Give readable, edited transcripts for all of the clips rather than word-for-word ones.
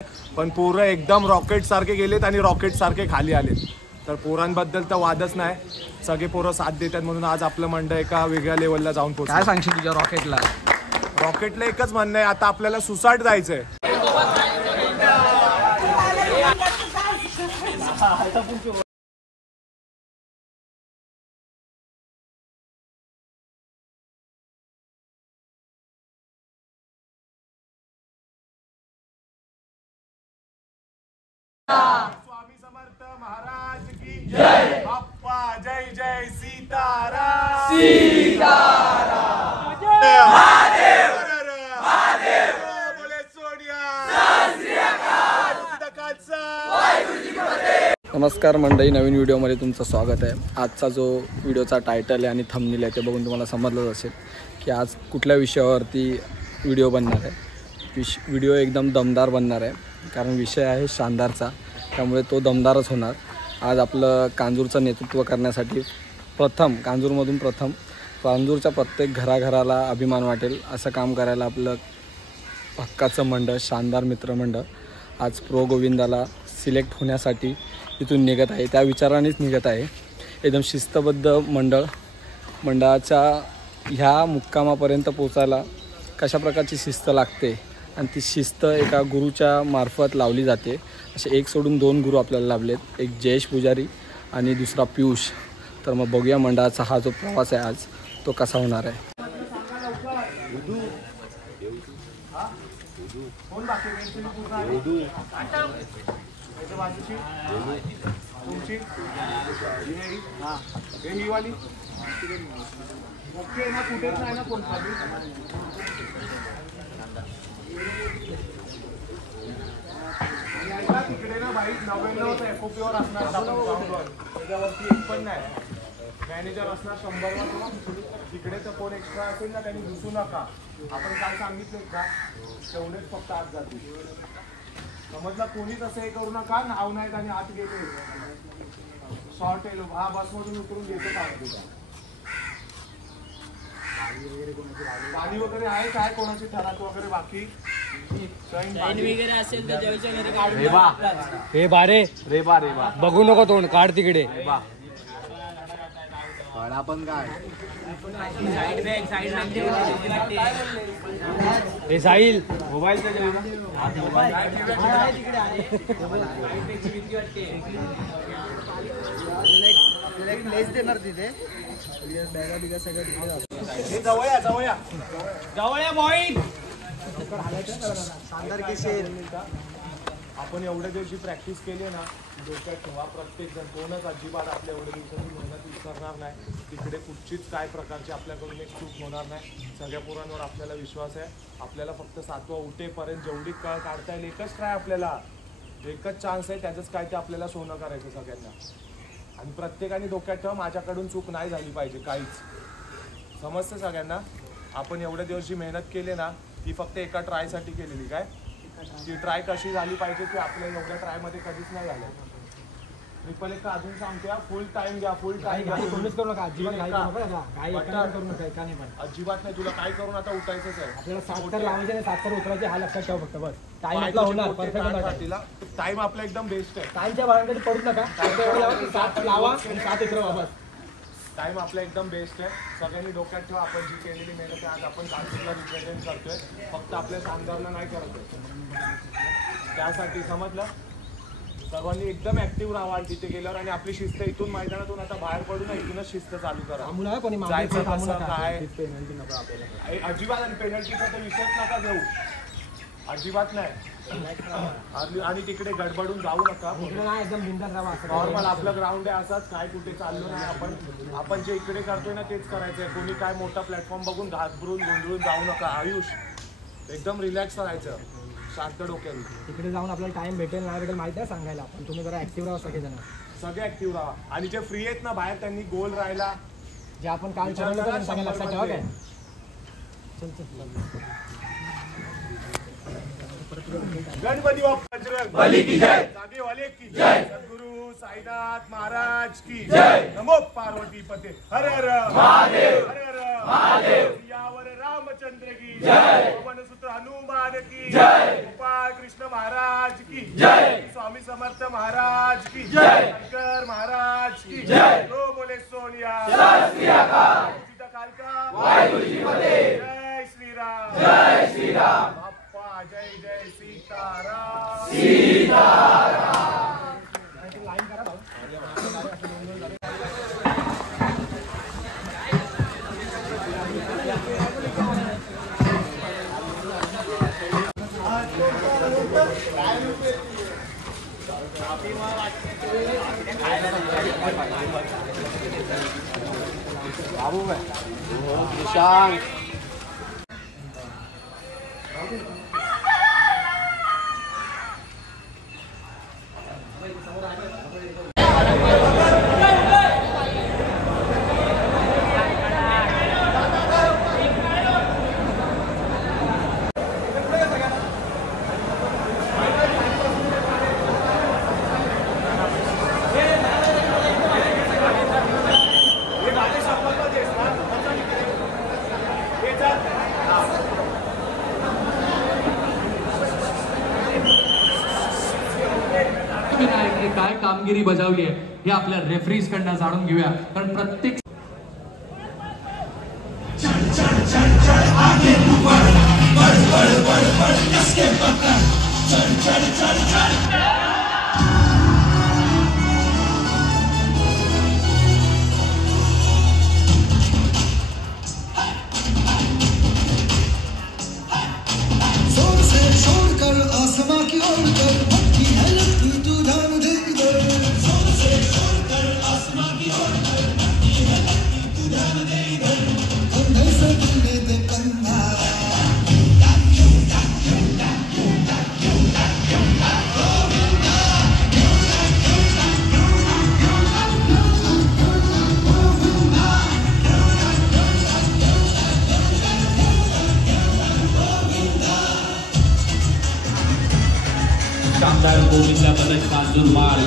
पण पोरं एकदम रॉकेट सारखे गेलेत आणि रॉकेट सारखे खाली आलेत. तर पोरांबद्दल तर वादच नाही, सगळे पोरं साथ देतात म्हणून आज आपलं मंडळ एका वेगळ्या लेवलला जाऊन पोहोचलं. काय सांगशील तुझ्या रॉकेटला? रॉकेटला एकच म्हणणं आहे, आता आपल्याला सुसाट जायचंय. स्वामी समर्थ महाराज की जय. अप्पा जय जय सीताराम. सीताराम. महादेव महादेव बोले सोनिया. नमस्कार मंडळी, नवीन व्हिडिओमध्ये तुमचं स्वागत आहे. आजचा जो व्हिडिओचा टायटल आहे आणि थंबनेल आहे ते बघून तुम्हाला समजलंच असेल की आज कुठल्या विषयावरती व्हिडिओ बनणार आहे. व्हिडिओ एकदम दमदार बनणार आहे, कारण विषय आहे शानदारचा, त्यामुळे तो दमदारच होणार. आज आपलं कांजूरचं नेतृत्व करण्यासाठी कांजूरच्या प्रत्येक घराघराला अभिमान वाटेल असं काम करायला आपलं हक्काचं मंडळ, शानदार मित्रमंडळ आज प्रो गोविंदाला सिलेक्ट होण्यासाठी इथून निघत आहे. त्या विचारानेच निघत आहे. एकदम शिस्तबद्ध मंडळाच्या ह्या मुक्कामापर्यंत पोचायला कशा प्रकारची शिस्त लागते आणि ती शिस्त एका गुरुच्या मार्फत लावली जाते. असे एक सोडून दोन गुरु आपल्याला लाभलेत, एक जयेश पुजारी आणि दुसरा पियुष. तर मग बघूया मंडळाचा हा जो प्रवास आहे आज तो कसा होणार आहे. तिकडे ना भाई 99 एफओपीवर असणार, त्याच्यावरती एक पण नाही. मॅनेजर असणार 100वर. तिकडे तर कोण एक्स्ट्रा असेल ना त्यांनी घुसू नका. आपण काय सांगितलं का, तेवढेच फक्त आत जातील. समजलं? कोणीच असं हे करू नका, नाव नाहीत आणि आत गेले शॉर्ट येलो. हा बसमधून उतरून घेतो का? गाडी वगैरे आहे काय कोणाची ठरात वगैरे बाकी वगैरे असेल तर जयच्या घरी हे बारे रेबा बघू नको तोंड काढ तिकडे. पण काय हे साहिल मोबाईल प्लेस देणार तिथे. बॅगा बिगा सगळं तिकडे जाऊया बॉईज. शानदार केसेल. आपण एवढ्या दिवशी प्रॅक्टिस केली ना, डोक्यात ठेवा प्रत्येक जण. कोणच अजिबात आपल्या एवढ्या दिवसाची मेहनत विसरणार नाही. तिकडे कुठचीच काय प्रकारची आपल्याकडून एक चूक होणार नाही. सगळ्या पोरांवर आपल्याला विश्वास आहे. आपल्याला फक्त 7वा उठेपर्यंत जेवढी कळ काढता येईल एकच ट्राय, आपल्याला एकच चान्स आहे. त्याचंच काय ते आपल्याला सोनं करायचं सगळ्यांना. आणि प्रत्येकाने डोक्यात ठेवा माझ्याकडून चूक नाही झाली पाहिजे काहीच. समजतं सगळ्यांना? आपण एवढ्या दिवस जी मेहनत केली ना ती फक्त एका ट्रायसाठी केलेली. काय ती ट्राय कशी झाली पाहिजे की आपल्या एवढ्या ट्रायमध्ये कधीच नाही झालं. ट्रिपल एक अजून सांगते, फुल टाइम घ्या. फुल टाइम करू नका अजिबात अजिबात नाही. तुला काय करून आता उठायचंच आहे. आपल्याला 7 तर लावायचे आणि 7 तर उतरायचे, हा लक्षात ठेवा फक्त. बस टाइम आपला होणार परफेक्ट. टाइम आपला एकदम बेस्ट आहे. टाइमच्या भागांकडे पडू नका. 7 लावा आणि 7 उतरवा. बस टाइम आपला एकदम बेस्ट आहे. सगळ्यांनी डोक्यात ठेवा आपण जी केलेली मेहनत आहे आज आपण कांजूरला रिप्रेझेंट करतोय. फक्त आपल्या शानदारला नाही करतोय. त्यासाठी समजलं? सर्वांनी एकदम ऍक्टिव्ह राहा आणि तिथे गेल्यावर. आणि आपली शिस्त इथून मैदानातून आता बाहेर पडू ना, इथूनच शिस्त चालू करा. जायचं कसं काय अजिबात. आणि पेनल्टीचा तर विषयच नका घेऊ, अजिबात नाही. आणि तिकडे गडबडून जाऊ नका. नॉर्मल आपलं ग्राउंड आहे असंच. काय कुठे चाललो नाही आपण जे इकडे करतोय ना तेच करायचंय. कोणी काय मोठा प्लॅटफॉर्म बघून घाबरून गोंधळून जाऊ नका. आयुष एकदम रिलॅक्स राहायचं, शांत डोक्याने. तिकडे जाऊन आपल्याला टाइम भेटेल नाही भेटेल माहिती आहे सांगायला. पण तुम्ही जरा ऍक्टिव्ह राहा सगळेजण. सगळे ऍक्टिव्ह राहा. आणि जे फ्री आहेत ना बाहेर त्यांनी गोल राहायला, जे आपण काल ठरवलं सगळ्या लक्षात ठेवा. काय चल गणपती बली की जय. जागेवाले की जय. सद्गुरु साईनाथ महाराज की जय. नमो पार्वती पते. हर हर महादेव. हर हर महादेव. यावर राम रामचंद्र की जय, पवनसुत हनुमान की जय, गोपाळ कृष्ण महाराज की जय, स्वामी समर्थ महाराज की जय, शंकर महाराज की जय, तो बोले सोनिया कालका वाहिगुरुजी मध्ये जय श्रीराम बाप्पा जय जय सीताराम लाईन करा भाऊ. बाबू में निशांत काय कामगिरी बजावली आहे हे आपल्या रेफरीज कडनं जाणून घेऊया कारण प्रत्येक शानदार गोविंदा पदक कांजूर माल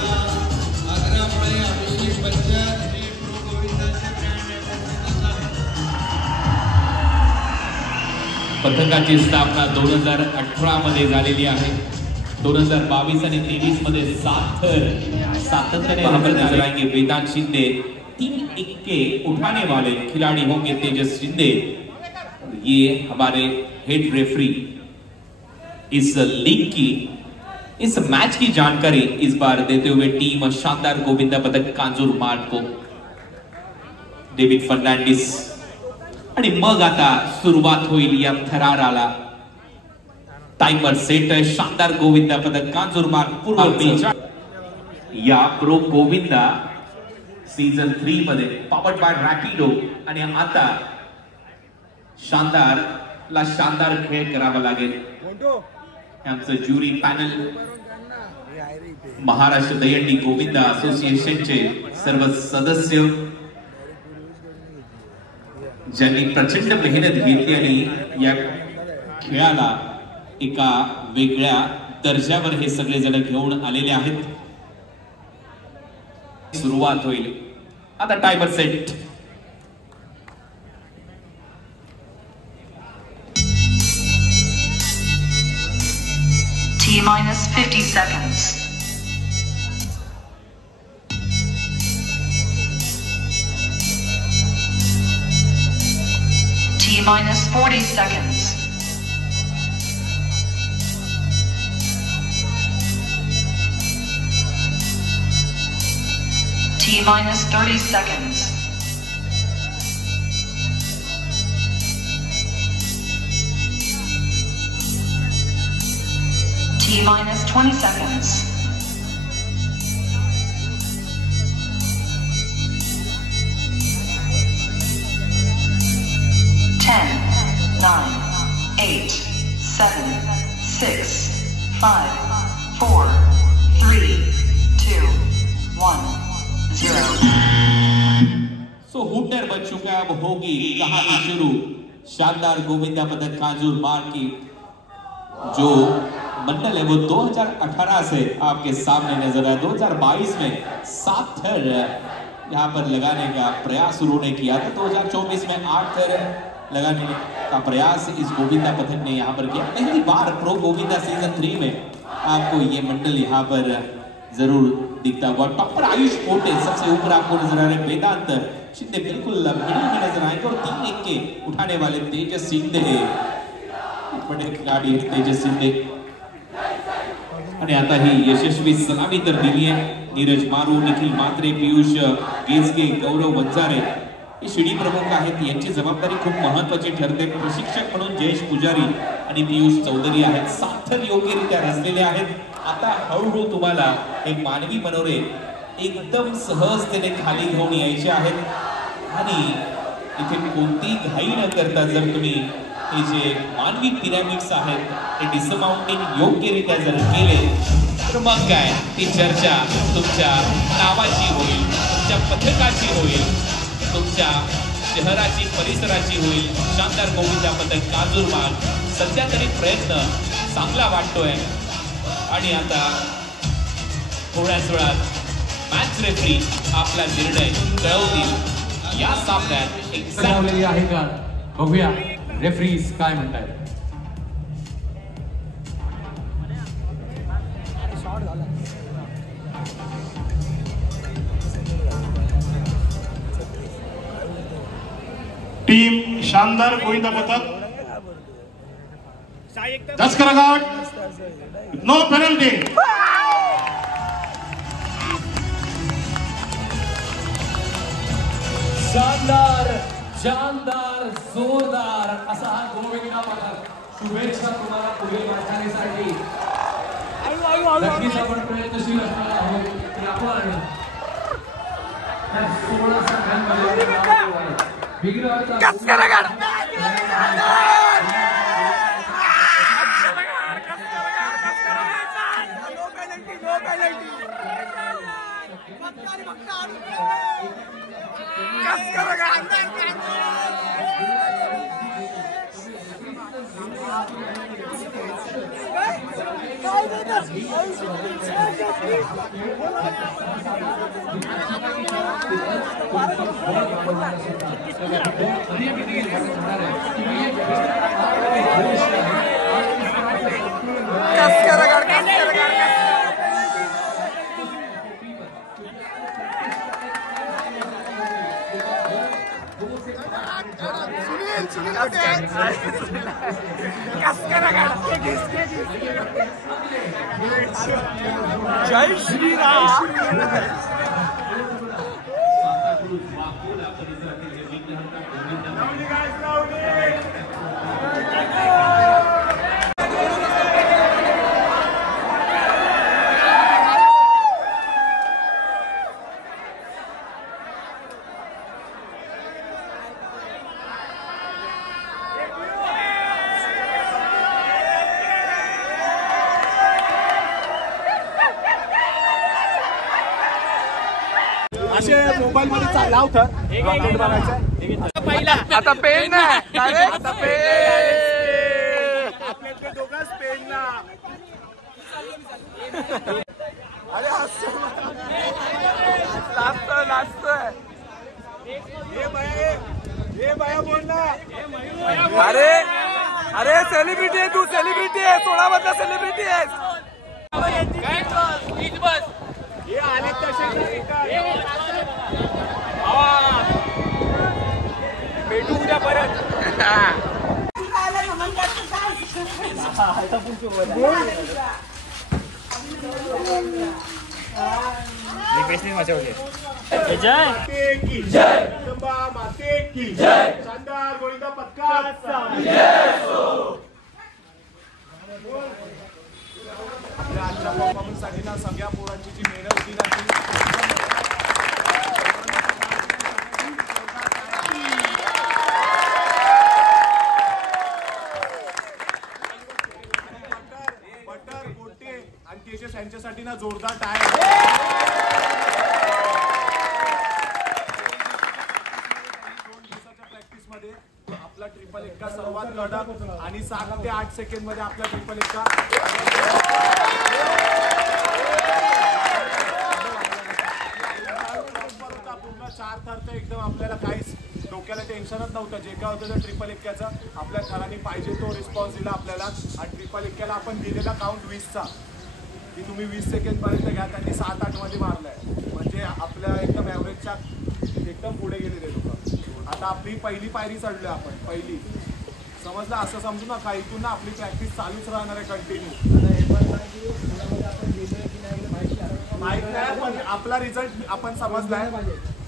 पथकाची स्थापना 2018 मध्ये झालेली आहे. 2022 आणि 23 मध्ये सातत्याने नजर आएंगे वेदांत शिंदे. 3 इक्के उठाने वाले खिलाड़ी होंगे तेजस शिंदे. ये हमारे हेड रेफरी इस लीग की इस मैच की जानकारी इस बार देते हुए टीम शानदार गोविंदा पदक कांजूर मार्ग को डेविड फर्नांडिस आणि मग आता सुरुवात होईल या थराराला. टाइमर सेट शानदार गोविंदा पदक कांजूर मार्ग पूर्व या प्रो गोविंदा सीझन 3 मध्ये पॉवर्ड बाय रॅपिडो आणि आता शानदार ला शानदार खेळ करावा लागेल. आमचं ज्युरी पॅनल महाराष्ट्र दहीहंडी गोविंदा असोसिएशनचे सर्व सदस्य ज्यांनी प्रचंड मेहनत घेतली आणि या खेळाला एका वेगळ्या दर्जावर हे सगळे जण घेऊन आलेले आहेत. सुरुवात होईल आता. Timer set. T-minus 50 seconds. T-minus 40 seconds. T-minus 30 seconds. T-minus 20 seconds. Ten, 9, 8, 7, 6, 5, 4, 3, 2, 1, 0. So hooter बन चुका है. अब होगी कहानी शुरू. शानदार गोविंदा पदक कांजूर मार्ग की जो मंडल है वो 2018 से आपके सामने नजर आया. 2022 में 7 थर यहाँ पर लगाने का प्रयास उन्होंने किया था. 2024 में 8 थर लगाने का प्रयास इस गोविंदा पथक ने यहाँ पर किया। पहली बार प्रो गोविंदा सीजन 3 में आपको ये मंडल यहाँ पर जरूर दिखता हुआ। टॉप पर आयुष पोटे सबसे ऊपर आपको नजर आ रहे, वेदांत शिंदे बिल्कुल मिडिल में नजर आएंगे और 3-1 के उठाने वाले तेजस शिंदे, बड़े खिलाड़ी तेजस शिंदे। आणि आता ही यशस्वी सलामी तर दिली आहे। नीरज मारू, निखिल मात्रे, पीयूष गेजगे, गौरव वंजारे हे शिडी प्रमुख आहेत। यांची जबाबदारी खूप महत्त्वाची ठरते। प्रशिक्षक म्हणून जयेश पुजारी आणि पीयूष चौधरी आहेत। साथर योग्यरित्या रचलेले आहेत। आता हळूहळू तुम्हाला हे मानवी मनोरे एकदम सहजतेने खाली घेऊन यायचे आहेत आणि इथे कोणती घाई न करता जर तुम्ही हे जे मानवी पिरॅमिड्स आहेत ते डिसमाउंटिंग योग्यरित्या जर केले तर मग काय ती चर्चा तुमच्या नावाची होईल, तुमच्या पथकाची होईल, तुमच्या शहराची परिसराची होईल। शानदार गोविंदा पथक काजूरमार्ग सध्या तरी प्रयत्न चांगला वाटतोय आणि आता थोड्याच वेळात मॅच रेफरी आपला निर्णय कळवतील। या सामन्यात एक्झॅक्टली आहे का बघूया रेफरीज काय म्हणतात। टीम शानदार गोविंदा पथक 10 करागाट, नो पेनल्टी। शानदार शानदार जोरदार असा हा गोविंदा पथक। शुभेच्छा तुम्हाला पुढील वाटचालीसाठी। नक्कीच आपण प्रयत्नशील असणार आहोत की आपण या 16 संघांमध्ये जय श्रीराम। असे मोबाईल मध्ये चालला होता आता पेन नाही आता आपल्याकडे दोघांच पेन ना। अरे लास्ट हे बाया बोल ना। अरे सेलिब्रिटी आहे तू, सेलिब्रिटी आहे, 16 मधला सेलिब्रिटी आहेस। हे आले तसे भेटू उद्या परत। माते की जय। शानदार गोविंदा पथकाचा आजच्या परफॉर्मन्ससाठी ना सगळ्या पोरांची जी मेहनत होती ना बटर गोटे आणि तेजस यांच्यासाठी ना जोरदार टाळ्या। 2 दिवसाच्या प्रॅक्टिस मध्ये आपला ट्रिपल एक्का सर्वात कडक आणि 7 ते 8 सेकंड मध्ये आपला ट्रिपल एक्का पूर्ण 4 थर तर एकदम आपल्याला काहीच डोक्यात एक्क्याला टेन्शनच नव्हतं. जे काय होतं ते ट्रिपल एक्क्याचं आपल्या थरांनी पाहिजे तो रिस्पॉन्स दिला आपल्याला. आणि ट्रिपल एक्क्याला आपण दिलेला काउंट 20चा की तुम्ही 20 सेकंडपर्यंत घ्या. त्यांनी 7-8 मध्ये मारलाय. म्हणजे आपल्या एकदम ॲव्हरेजच्या एकदम पुढे गेलेले लोक. आता आपली पहिली पायरी चढलोय आपण. पहिली समजलं. असं समजू नका इथून ना आपली प्रॅक्टिस चालूच राहणार आहे कंटिन्यू. माहित नाही पण आपला रिझल्ट आपण समजलाय.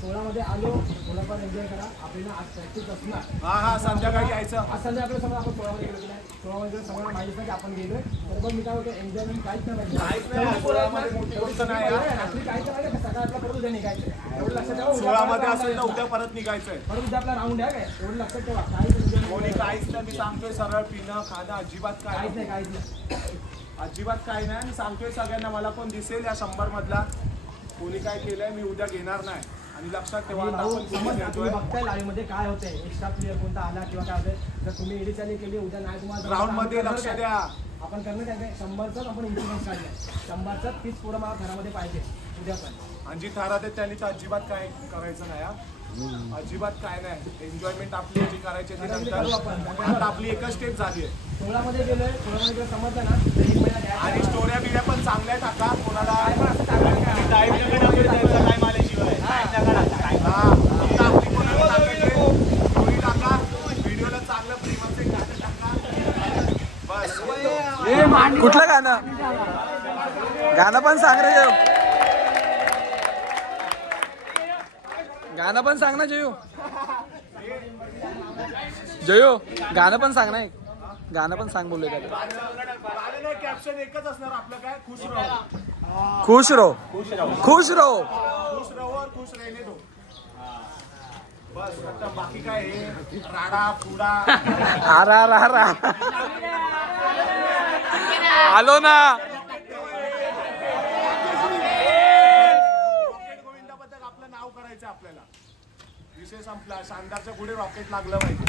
16 मध्ये आलो, थोडाफार एन्जॉय करा. आपल्याला आज प्रॅक्टिस असणार. हा संध्याकाळी यायचं. आज संध्याकाळी समजा आपण 16 मध्ये गेलो की नाही, 16 मध्ये सगळ्यांना माहिती नाही की आपण गेलोय. बरोबर मी काय होतं एन्जॉयमेंट काहीच नाही पाहिजे. काहीच नाही. 16 मध्ये मोठी गोष्ट नाही यार. रात्री काहीच नाही पाहिजे. सकाळ आपला परत उद्या निघायचं. एवढं लक्षात ठेवा. 16 मध्ये असेल तर उद्या परत निघायचंय. परत उद्या आपला राऊंड आहे काय एवढं लक्षात ठेवा. काहीच कोणी काहीच नाही. मी सांगतोय सरळ पिणं खाणं अजिबात काय नाही, काहीच नाही. अजिबात काही नाही. मी सांगतोय सगळ्यांना. मला पण दिसेल या 100 मधला कोणी काय केलंय मी उद्या घेणार नाही. आणि लक्षात ठेवा आता आपण तुम्ही बघताय लाईव्ह मध्ये काय होतंय. एक्स्ट्रा प्लेअर कोणता आला किंवा काय होतंय. जर तुम्ही एडी चाली केली उद्या नाही तुम्हाला ग्राउंड मध्ये लक्ष द्या. आपण करणं काय 100च आपण इन्शुरन्स काढलाय. 100च 30 पोरं मला घरामध्ये पाहिजे उद्या पण. आणि जी थरात आहे त्यांनी तर अजिबात काय करायचं नाही. अजिबात काय नाही. एन्जॉयमेंट आपली जी करायची ती नंतर. आता आपली एकच स्टेप झाली आहे. 16 मध्ये गेलोय. 16 मध्ये गेलो समजलं ना. आणि स्टोऱ्या बिऱ्या पण चांगल्या टाका. कोणाला स्टोरी टाका. व्हिडिओला चांगलं फ्रीमध्ये टाका. बस. कुठलं गाणं गाणं पण सांग रे जयू. गाणं पण सांग ना जयू. जयू गाणं पण सांग ना. गाणं पण सांग बोलले. कॅप्शन एकच असणार आपलं काय खुश रहो. खुश रहो. खुश रहो. खुश रहो और खुश रहने दो. बस आता बाकी काय हे राडा फुडा. आलो ना. रॉकेट गोविंदा बद्दल आपलं नाव करायचं आपल्याला. विषय संपला. शानदारच्या पुढे रॉकेट लागलं पाहिजे.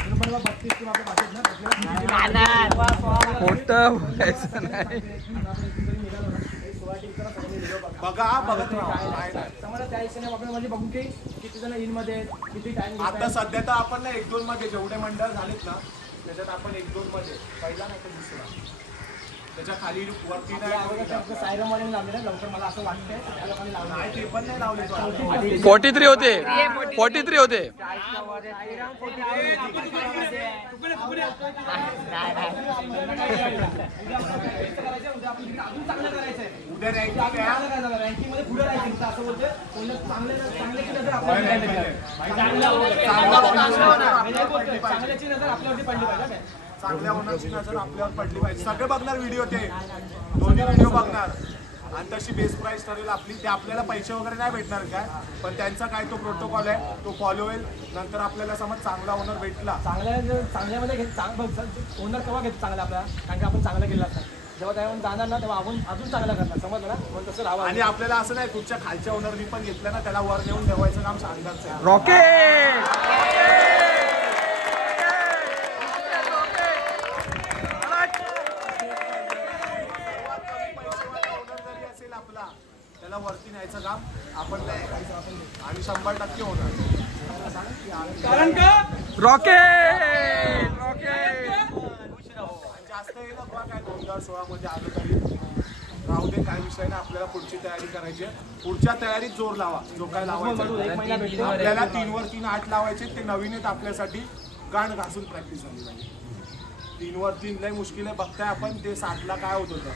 बघा बघत बघू की किती जण इन मध्ये किती टाइम. आता सध्या तर आपण ना 1-2 मध्ये जेवढे मंडळ झालेत ना त्याच्यात आपण 1-2 मध्ये पहिला नाही तर दुसरा. त्याच्या खाली वरती नाही सायरम वाले लावले ना लवकर. मला असं वाटतंय नाही ते पण नाही लावले. 43 होते. 43 होते. उद्या रँकिंग मध्ये पुढे राहायचं असं बोलतोय. चांगल्याची नजर आपल्यावरती पडली पाहिजे. चांगल्या होण्याची नजर आपल्यावर पडली पाहिजे. सगळे बघणार व्हिडिओ. ते दोन्ही व्हिडिओ बघणार. आणि तशी बेस्ट प्राइस ठरेल आपली. ते आपल्याला पैसे वगैरे नाही भेटणार काय पण त्यांचा काय तो प्रोटोकॉल आहे तो फॉलो होईल. नंतर आपल्याला समज चांगला ओनर भेटला. चांगल्यामध्ये घेत ओनर केव्हा घेतो चांगला आपल्याला. कारण की आपण चांगलं केलं असतं. जेव्हा त्यावर जाणार ना तेव्हा आपण अजून चांगला करणार. समजलं ना. पण तसं राहावं. आणि आपल्याला असं नाही कुठच्या खालच्या ओनरनी पण घेतलं ना त्याला वर नेऊन ठेवायचं काम शानदारचं आहे. रॉकेट. त्याला वरती न्यायचं काम आपण आणि 100% होणार. रॉकेट. जास्त येईल काय 2016 मध्ये आलो तरी राहू दे. काय विषय नाही. आपल्याला पुढची तयारी करायची आहे. पुढच्या तयारीत जोर लावा. जो काय लावायचा आपल्याला 3 वर 3 8 लावायचे. ते नवीन आहेत आपल्यासाठी. गाण घासून प्रॅक्टिस झाली पाहिजे. 3 वर 3 लय मुश्किल आहे. बघताय आपण ते 60ला काय होत होतं.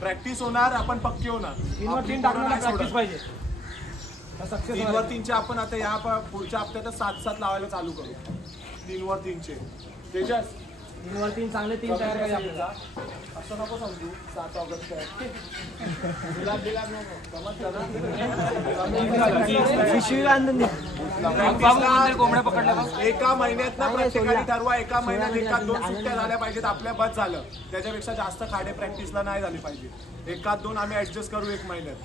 प्रॅक्टिस होणार आपण पक्के होणार. 3 वर 3 टाकण्याला प्रॅक्टिस पाहिजे. 3 वर 3चे आपण आता या पुढच्या हप्त्यातच 7-7 लावायला चालू करू. 3 वर 3चे तेजस 3 वर 3 चांगले 3 तयार करायचे आपल्याला. असं नको समजू. 7 ऑगस्ट गुलाब बिलाब नको. समजलं ना. एका महिन्यात ना प्रत्येकाने ठरवा. एका महिन्यात 1-2 सुट्ट्या झाल्या पाहिजेत आपल्या. बस झालं. त्याच्यापेक्षा जास्त खाडे प्रॅक्टिसला नाही झाली पाहिजे. 1-2 आम्ही ऍडजस्ट करू 1 महिन्यात.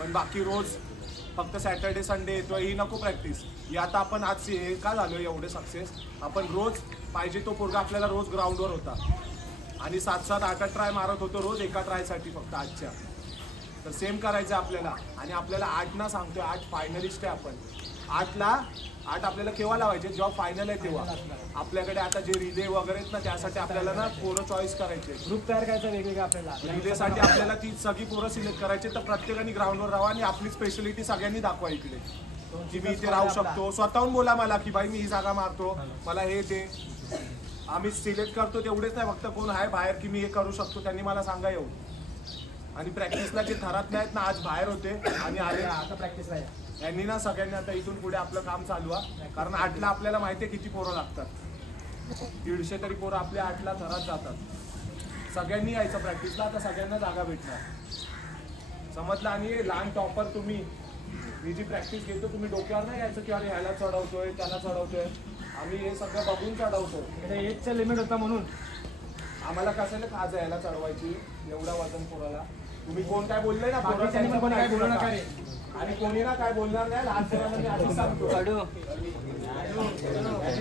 पण बाकी रोज फक्त सॅटर्डे संडे येतोय ही नको प्रॅक्टिस. ही आता आपण आज हे का झालो एवढे सक्सेस. आपण रोज पाहिजे तो पोरगा आपल्याला रोज ग्राउंडवर होता. आणि 7-7 8-8 ट्राय मारत होतो रोज एका ट्रायसाठी फक्त आजच्या. तर सेम करायचं आपल्याला. आणि आपल्याला 8 ना सांगतोय 8 फायनलिस्ट आहे आपण. 8 आपल्याला केव्हा लावायचे, जेव्हा फायनल आहे तेव्हा. आपल्याकडे आता जे रिले वगैरे आहेत ना, त्यासाठी आपल्याला ना पोरं चॉईस करायचे. ग्रुप तयार करायचा वेगवेगळा आपल्याला. रिलेसाठी आपल्याला ती सगळी पोरं सिलेक्ट करायचे. तर प्रत्येकाने ग्राउंडवर राहा आणि आपली स्पेशलिटी सगळ्यांनी दाखवा इकडे, की मी इथे राहू शकतो. स्वतःहून बोला मला की बाई मी ही जागा मारतो, मला हे ते. आम्ही सिलेक्ट करतो तेवढेच नाही, फक्त कोण आहे बाहेर की मी हे करू शकतो त्यांनी मला सांगा येऊ. आणि प्रॅक्टिसला जे थरातले आहेत ना, आज बाहेर होते आणि आले आता प्रॅक्टिसला या. यांनी ना सगळ्यांनी आता इथून पुढे आपलं काम चालू आहे. कारण 8ला आपल्याला माहिती आहे किती पोरं लागतात. 150 तरी पोरं आपल्या 8ला थरात जातात. सगळ्यांनी यायचं प्रॅक्टिसला. आता सगळ्यांना जागा भेटणार, समजलं. आणि लहान टॉपर तुम्ही, मी जी प्रॅक्टिस घेतो तुम्ही डोक्यावर नाही यायचं की अरे ह्याला चढवतोय त्याला चढवतोय. आम्ही हे सगळं बघून चढवतो. एजचं लिमिट होतं म्हणून आम्हाला कशाला खाज यायला चढवायची एवढा वजन पोराला. तुम्ही कोण काय बोलले ना, बाकीच्यांनी पण काय बोलू नका रे. आणि कोणी ना काय बोलणार नाही. लहान पोरांना मी आधीच सांगतो,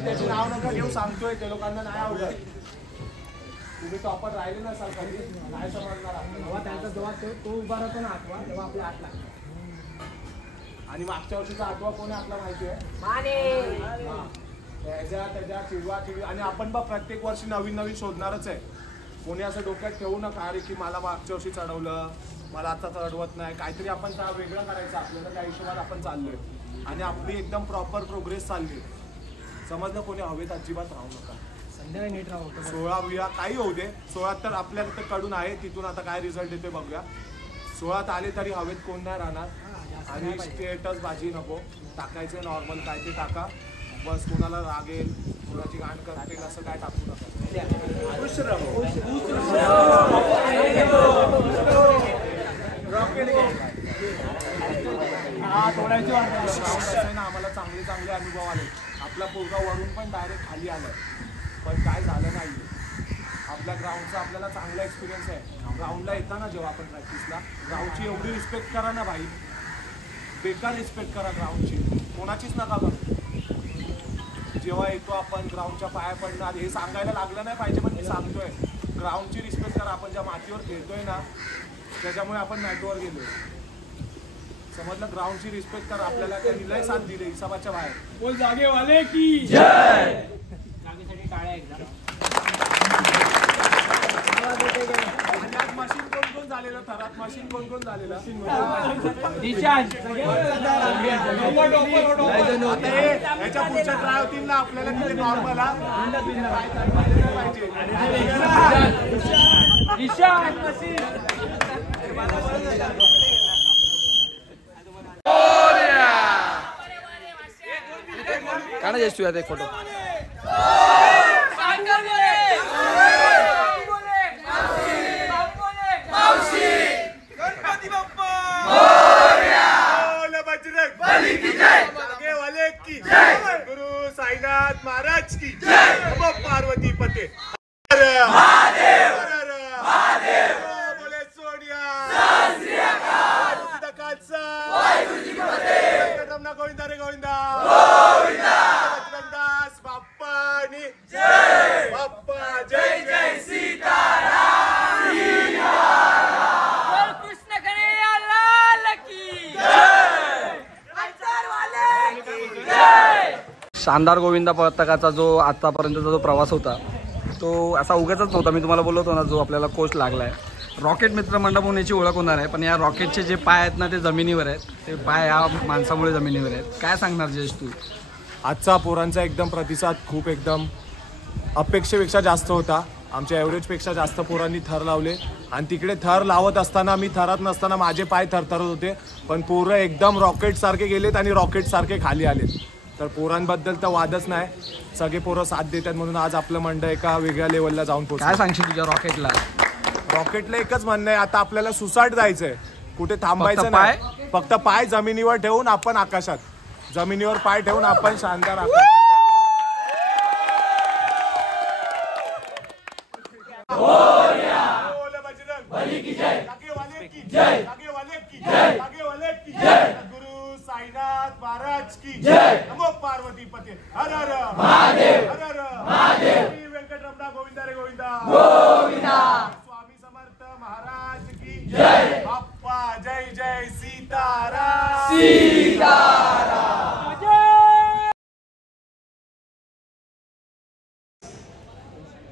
त्याची नाव नका घेऊ, सांगतोय ते लोकांना नाही आवडत. तुम्ही टॉपर राहिले नसाल कधी, नाही समजणार तेव्हा त्यांचा जेव्हा तो उभा राहतो ना 8वा, तेव्हा आपल्या 8ला. आणि मागच्या वर्षीचा 8वा कोण आहे आपला माहिती आहे, त्याच्या चिडवा. आणि आपण बघ प्रत्येक वर्षी नवीन शोधणारच आहे. कोणी असं डोक्यात ठेवू नका अरे की मला मागच्या वर्षी चढवलं, मला आता चढवत नाही. काहीतरी आपण वेगळं करायचं आपल्याला, त्या हिशोबात आपण चाललोय. आणि आपली एकदम प्रॉपर प्रोग्रेस चालली, समजलं. कोणी हवेत अजिबात राहू नका. संध्याकाळी नीट राहू. 16 काही होऊ दे. 16 तर आपल्याला तर कडून आहे, तिथून आता काय रिझल्ट येते बघूया. 16 आले तरी हवेत कोण नाही राहणार. आणि स्टेटस बाजी नको टाकायचं, नॉर्मल काय ते टाका बस. कोणाला रागेल, कोणाची घाण करतील असं काय टाकू नका. खुश राहू. आम्हाला चांगले अनुभव आले. आपला पोरगा वरून पण डायरेक्ट खाली आलाय, पण काय झालं नाही. आपल्या ग्राउंडचा आपल्याला चांगला एक्सपिरियन्स आहे. ग्राउंडला येताना जेव्हा आपण प्रॅक्टिसला, ग्राउंडची एवढी रिस्पेक्ट करा ना भाई, बेकार रिस्पेक्ट करा ग्राउंडची, कोणाचीच नका करू. जेव्हा येतो आपण ग्राउंडच्या पाया पडणार, हे सांगायला लागलं नाही पाहिजे पण मी सांगतोय. ग्राउंडची रिस्पेक्ट करा. आपण ज्या मातीवर खेळतोय ना, त्याच्यामुळे आपण मॅटवर गेलोय, समजलं. ग्राउंडची रिस्पेक्ट करा. आपल्याला त्यांनी लय साथ दिली हिसाबाच्या बाहेर. बोल जागेवाले की जय. जागेसाठी टाळ्या एकदा. मशीन कोण झालेलं थरात, मशीन कोण झालेलं. याच्या पुढच्या ट्राय होतील ना आपल्याला तिथे नॉर्मल पाहिजे. काढा जास्त एक फोटो. गुरु साईनाथ महाराज की जय. पार्वती पते महादेव. बोले सोनिया गोविंदा रे गोविंदा. बजरंगदास बाप्पानी जय. बाप्पा जय जय सीताराम. कृष्ण कन्हैया लाल की जय. वाले की जय. शानदार गोविंदा पथकाचा जो आतापर्यंतचा जो प्रवास होता तो असा उगाचच नव्हता. मी तुम्हाला बोललो होतो ना, जो आपल्याला कोच लागला आहे. रॉकेट मित्रमंडळ म्हणून याची ओळख होणार आहे, पण या रॉकेटचे जे पाय आहेत ना ते जमिनीवर आहेत. ते पाय या माणसामुळे जमिनीवर आहेत. काय सांगणार जयेश तू? आजचा पोरांचा एकदम प्रतिसाद खूप एकदम अपेक्षेपेक्षा जास्त होता. आमच्या ॲव्हरेजपेक्षा जास्त पोरांनी थर लावले. आणि तिकडे थर लावत असताना, मी थरात नसताना माझे पाय थरथरत होते, पण पोरं एकदम रॉकेटसारखे गेलेत आणि रॉकेटसारखे खाली आलेत. तर पोरांबद्दल तर वादच नाही, सगळे पोरं साथ देतात. म्हणून आज आपलं मंडळ एका वेगळ्या लेवलला जाऊन पोहोचलं. काय सांगशील तुझ्या रॉकेटला? रॉकेटला एकच म्हणणं आहे, आता आपल्याला सुसाट जायचंय, कुठे थांबायचं नाही. फक्त पाय जमिनीवर ठेवून आपण आकाशात, जमिनीवर पाय ठेवून आपण शानदार आकाशात. गुरु साईनाथ महाराज की जय. नमो पार्वती पते. हर हर महादेव. हर हर महादेव. वेंकटरमणा गोविंदा रे गोविंदा. स्वामी समर्थ महाराज की जय. बाप्पा जय जय सीताराम.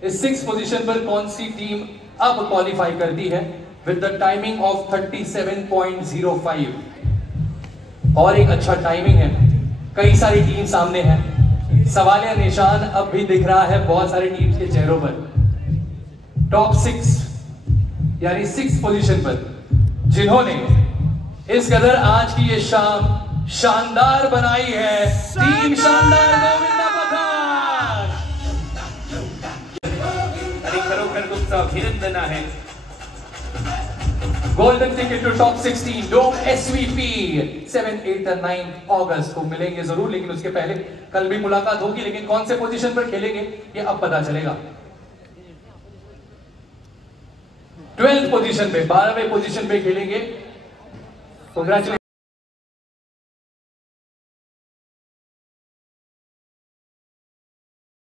इस 6 पोजीशन पर कौन सी टीम अब क्वालिफाई करती है विद द टाइमिंग ऑफ 37.05। और एक अच्छा टाइमिंग है, कई सारी टीम सामने है, सवालिया निशान अब भी दिख रहा है बहुत सारी टीम्स के चेहरों पर। टॉप 6 यानी 6 पोजीशन पर जिन्होंने इस कदर आज की ये शाम शानदार बनाई है, टीम शानदार गोविंदा पठार। आणि खरोखर तुमचं अभिनंदन आहे। गोल्डन टिकट टू टॉप 16 डोम एसवीपी 7, 8 और 9 अगस्त को मिलेंगे जरूर, लेकिन उसके पहले कल भी मुलाकात होगी, लेकिन कौन से पोजीशन पर खेलेंगे ये अब पता चलेगा। 12th पोजीशन पे 12वें पोजीशन पे खेलेंगे। कांग्रेचुलेशन।